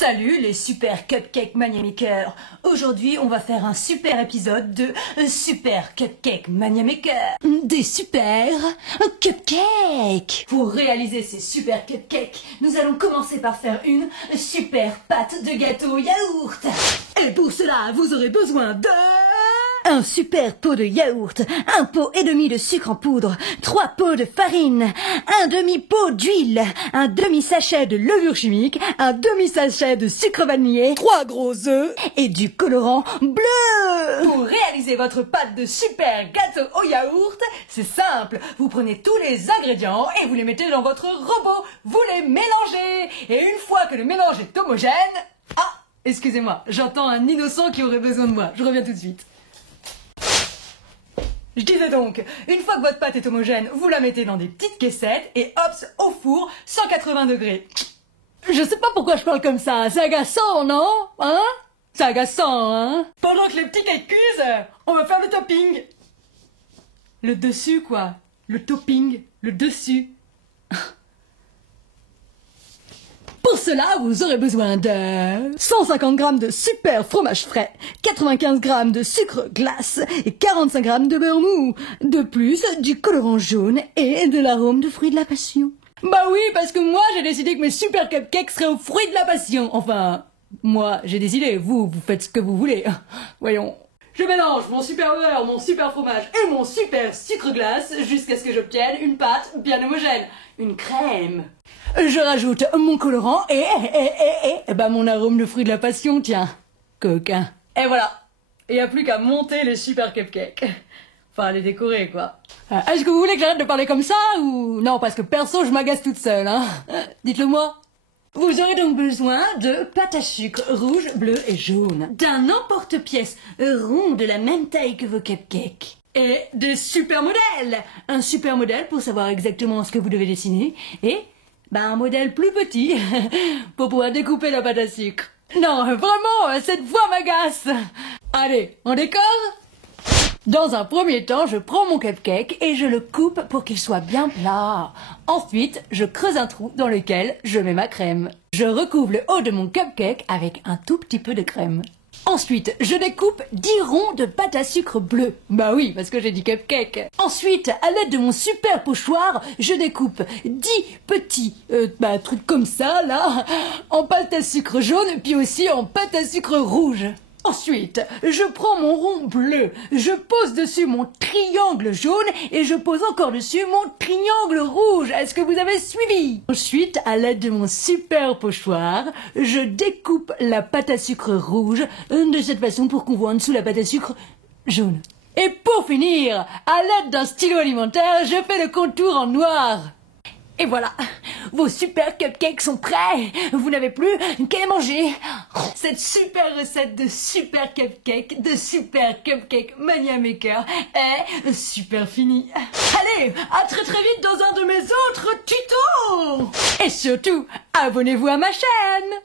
Salut les super cupcake mania makers. Aujourd'hui, on va faire un super épisode de Super Cupcake Mania Maker. Des super cupcakes. Pour réaliser ces super cupcakes, nous allons commencer par faire une super pâte de gâteau yaourt. Et pour cela, vous aurez besoin de... un super pot de yaourt, un pot et demi de sucre en poudre, 3 pots de farine, un demi-pot d'huile, un demi-sachet de levure chimique, un demi-sachet de sucre vanillé, 3 gros œufs et du colorant bleu. Pour réaliser votre pâte de super gâteau au yaourt, c'est simple. Vous prenez tous les ingrédients et vous les mettez dans votre robot. Vous les mélangez. Et une fois que le mélange est homogène... Ah, excusez-moi, j'entends un innocent qui aurait besoin de moi. Je reviens tout de suite. Je disais donc, une fois que votre pâte est homogène, vous la mettez dans des petites caissettes et hop, au four, 180 degrés. Je sais pas pourquoi je parle comme ça, c'est agaçant, non? Hein? C'est agaçant, hein? Pendant que les petits cakes cuisent, on va faire le topping. Le dessus, quoi. Le topping, le dessus. Pour cela, vous aurez besoin de 150 g de super fromage frais, 95 g de sucre glace et 45 g de beurre mou. De plus, du colorant jaune et de l'arôme de fruits de la passion. Bah oui, parce que moi, j'ai décidé que mes super cupcakes seraient aux fruits de la passion. Enfin, moi, j'ai décidé. Vous faites ce que vous voulez. Voyons. Je mélange mon super beurre, mon super fromage et mon super sucre glace jusqu'à ce que j'obtienne une pâte bien homogène. Une crème. Je rajoute mon colorant et mon arôme de fruit de la passion, tiens. Coquin. Et voilà. Il n'y a plus qu'à monter les super cupcakes. Enfin, les décorer, quoi. Est-ce que vous voulez que j'arrête de parler comme ça ou... Non, parce que perso, je m'agace toute seule, hein. Dites-le moi. Vous aurez donc besoin de pâte à sucre rouge, bleu et jaune. D'un emporte-pièce rond de la même taille que vos cupcakes. Et des super modèles. Un super modèle pour savoir exactement ce que vous devez dessiner. Et un modèle plus petit pour pouvoir découper la pâte à sucre. Non, vraiment, cette voix m'agace. Allez, on décore? Dans un premier temps, je prends mon cupcake et je le coupe pour qu'il soit bien plat. Ensuite, je creuse un trou dans lequel je mets ma crème. Je recouvre le haut de mon cupcake avec un tout petit peu de crème. Ensuite, je découpe 10 ronds de pâte à sucre bleu. Bah oui, parce que j'ai dit cupcake. Ensuite, à l'aide de mon super pochoir, je découpe 10 petits trucs comme ça, là, en pâte à sucre jaune, puis aussi en pâte à sucre rouge. Ensuite, je prends mon rond bleu, je pose dessus mon triangle jaune et je pose encore dessus mon triangle rouge. Est-ce que vous avez suivi? Ensuite, à l'aide de mon super pochoir, je découpe la pâte à sucre rouge de cette façon pour qu'on voit en dessous la pâte à sucre jaune. Et pour finir, à l'aide d'un stylo alimentaire, je fais le contour en noir. Et voilà, vos super cupcakes sont prêts. Vous n'avez plus qu'à les manger. Cette super recette de super cupcake Mania Maker est super finie. Allez, à très vite dans un de mes autres tutos. Et surtout, abonnez-vous à ma chaîne.